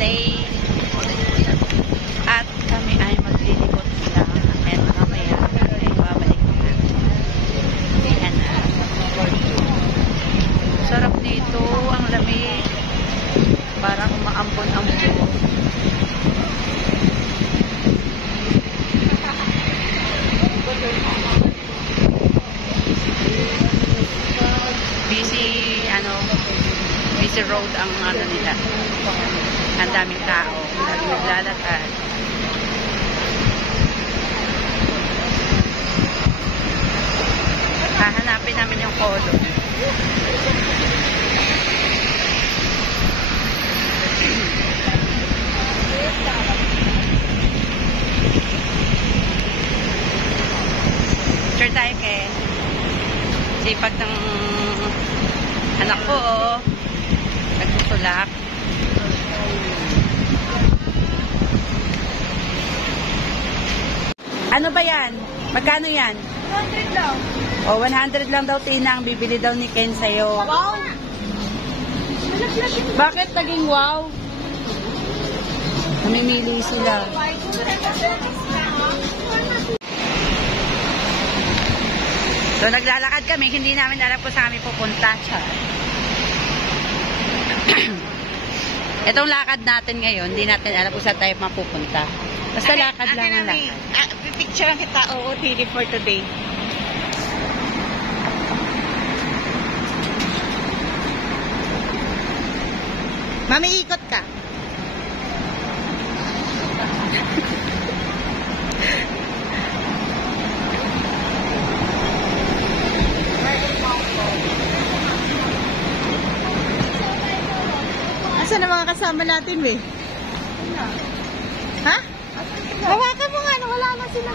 day. At kami ay maglilibot lang. And mamaya ay babalik na. Ayan na. Sarap dito. Ang lamig. Parang umaambon-ambon. Busy road ang ano nila. Ang daming tao. Naglalakad. Hahanapin namin yung Kolo. Sure tayo kay sipag ng anak ko, oh. Nagtutulak. Ano ba yan? Magkano yan? 100 lang. O, 100 lang daw, Tinang. Bibili daw ni Ken sa'yo. Wow! Bakit naging wow? Namimili sila. So, naglalakad kami. Hindi namin alam kung saan kami pupunta. Itong lakad natin ngayon, hindi natin alam kung saan tayo mapupunta. Basta lakad lang ang lakad. Picture kita, OOTD for today. Mami, ikot ka. Asan ang mga kasama natin, we? Ha? Hawakan mo nga, wala na sila.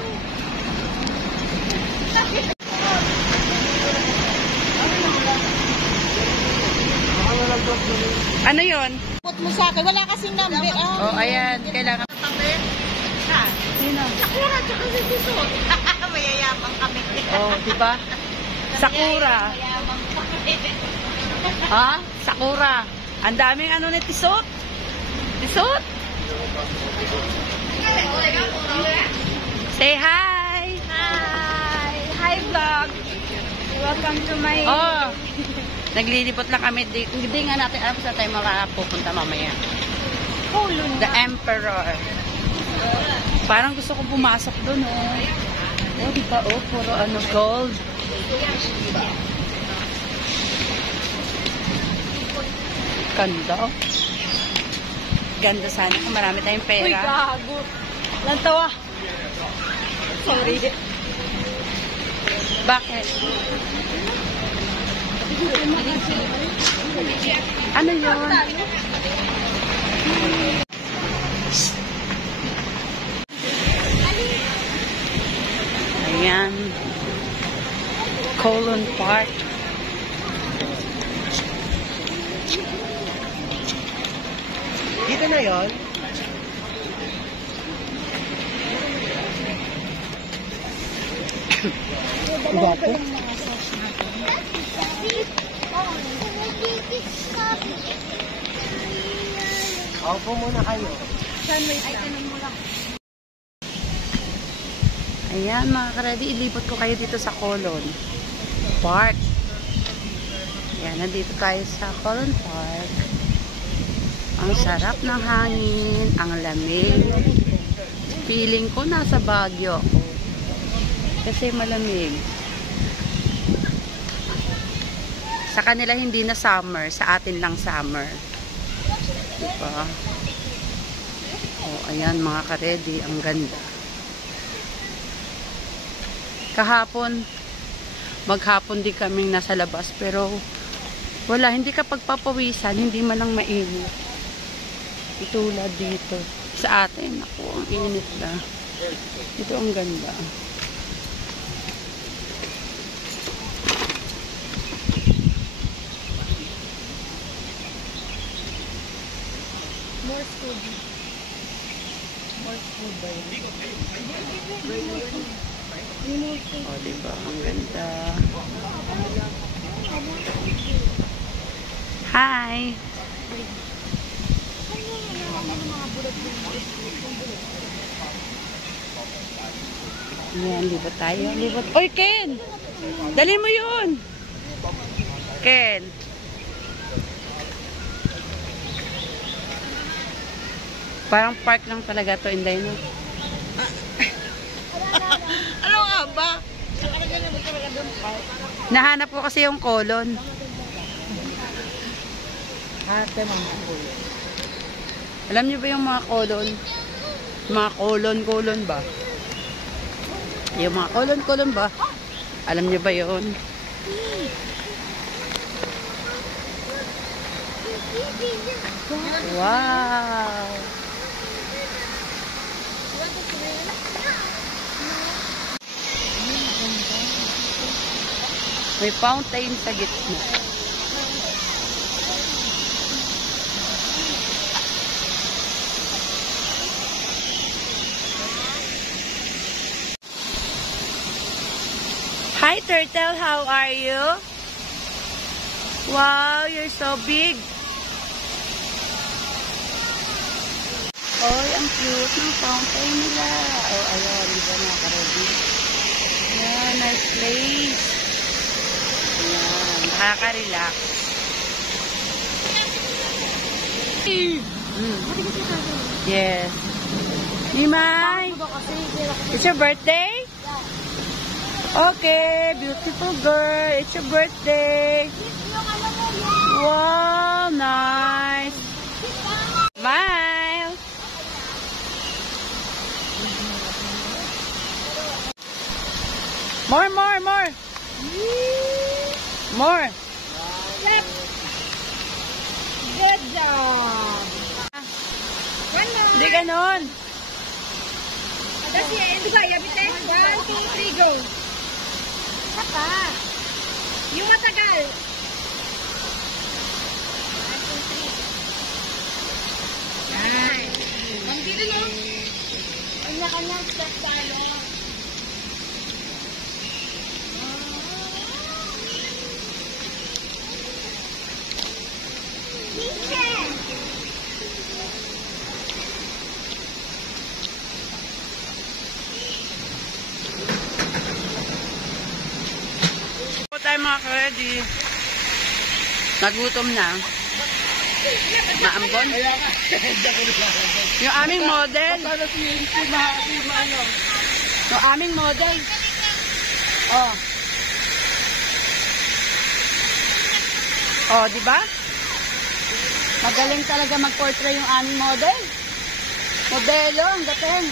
Ano yun? Put mo sa akin, wala kasing number. Oh, ayan, kailangan. Ha? Sino? Sakura, tsaka si Tisot. Mayayabang kami. Oh, diba? Sakura. Mayayabang kami. Ha? Sakura. Ang daming ano ni Tisot. Tisot? Say hi! Hi! Hi vlog! Welcome to my... Oh! Naglilipot lang kami. Hindi nga natin alam saan tayo makapupunta mamaya. Kolo The Emperor. Parang gusto ko pumasok doon, oh. Oh, diba, oh, puro ano, gold. Ganda, oh. Ganda sana kung marami tayong pera. Uy, gago. Lantawa. Sorry. Bakit? Ano yun? Ayan. Colon Park. Dito na yun? Gwapo? Opo muna kayo. Ayan mga ka-ready, ilipot ko kayo dito sa Colon Park. Ayan, nandito tayo sa Colon Park. Ang sarap ng hangin, ang lamig. Feeling ko nasa Baguio ako. Kasi malamig. Sa kanila hindi na summer, sa atin lang summer. Diba? Oh, ayan mga ka-ready, ang ganda. Kahapon, maghapon din kaming nasa labas, pero wala, hindi ka pagpapawisan, hindi man lang mainit. Itulad dito. Sa atin, ako, ang init na. Ito ang ganda. More food. More food ba yun? O, diba? Ang ganda. Hi! Ayan, libat tayo. Libat. Oy, Ken! Dali mo yun! Ken! Parang park lang talaga to, Inday, no? Ano nga ba? Nahanap ko kasi yung kolon. Ate, mga kuya. Alam niyo ba yung mga kolon? Mga kolon ba? Yung mga kolon ba? Alam niyo ba yun? Wow! May fountain sa gitna. Hi, turtle. How are you? Wow, you're so big. Oy, ang cute ng fountain nila. Oh, ayun. Di ba naka-ready? Yeah, nice place. Ayan, nakaka-relax. Yes. Nimay, it's your birthday? Okay, beautiful girl. It's your birthday. Wow, nice. Smile. More. More. Good job. One more. Hindi ganon. Kasi, ito ba? Yabitin? 1, 2, 3, go. Saka. Yung matagal. 1, 2, 3. Yan. Ang dito no? Kanya-kanya step tayo. Po tayo mga ka-ready. Nagutom na. Maambon. Yung aming model. Yung aming model. Oh. Oh, di ba? Magaling talaga mag-portray yung aming model. Modelo, ang dating.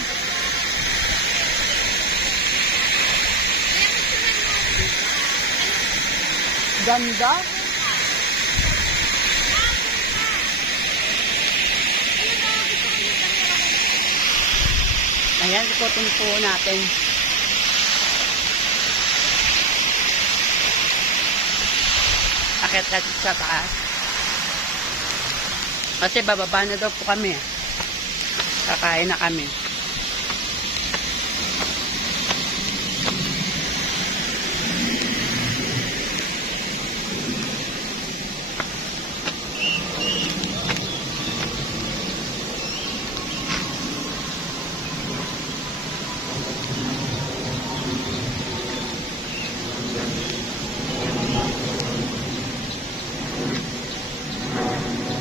Ganda. Ayan, ikutin po natin. Akit natin sa taas. Kasi bababa na daw po kami. Kakain na kami.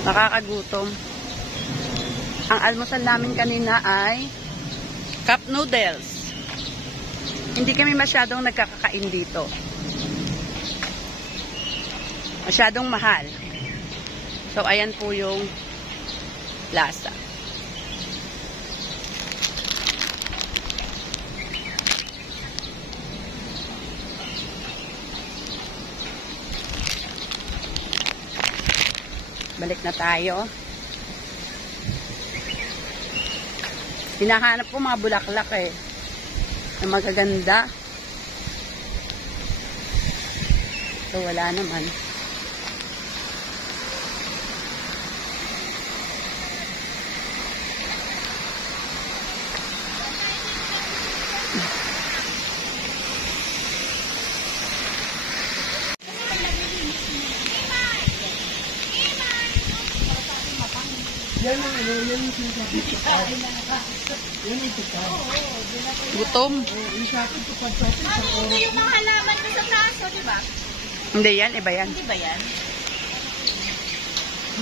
Nakakagutom. Ang almusal namin kanina ay cup noodles. Hindi kami masyadong nagkakakain dito. Masyadong mahal. So, ayan po yung lasa. Balik na tayo. Hinahanap ko mga bulaklak eh. Na magaganda. So, wala naman. Yan ang ano, yan yung sinasabi ko. Yan yung tukad. Gutom. Yung sa akin, tukad sa akin. Ito yung mga halaman ko sa taso, di ba? Hindi yan, iba yan. Di ba yan?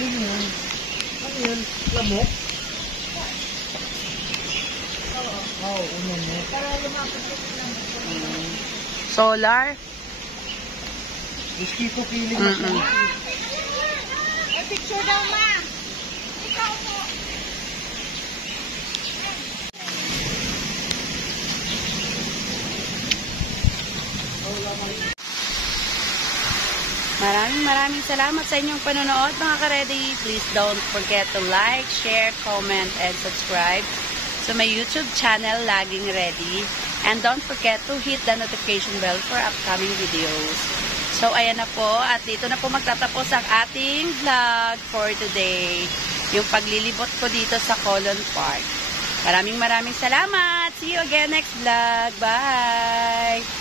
Yun yan. Ano yan? Lamok? Oo, umamok. Solar. Mosquito killing na siya. Ay, picture daw, ma. Ikaw po. Maraming salamat sa inyong panonood mga ka-ready. Please don't forget to like, share, comment, and subscribe to my YouTube channel, Laging Ready. And don't forget to hit the notification bell for upcoming videos. So, ayan na po. At dito na po magtatapos ang ating vlog for today. Yung paglilibot ko dito sa Colon Park. Maraming salamat. See you again next vlog. Bye!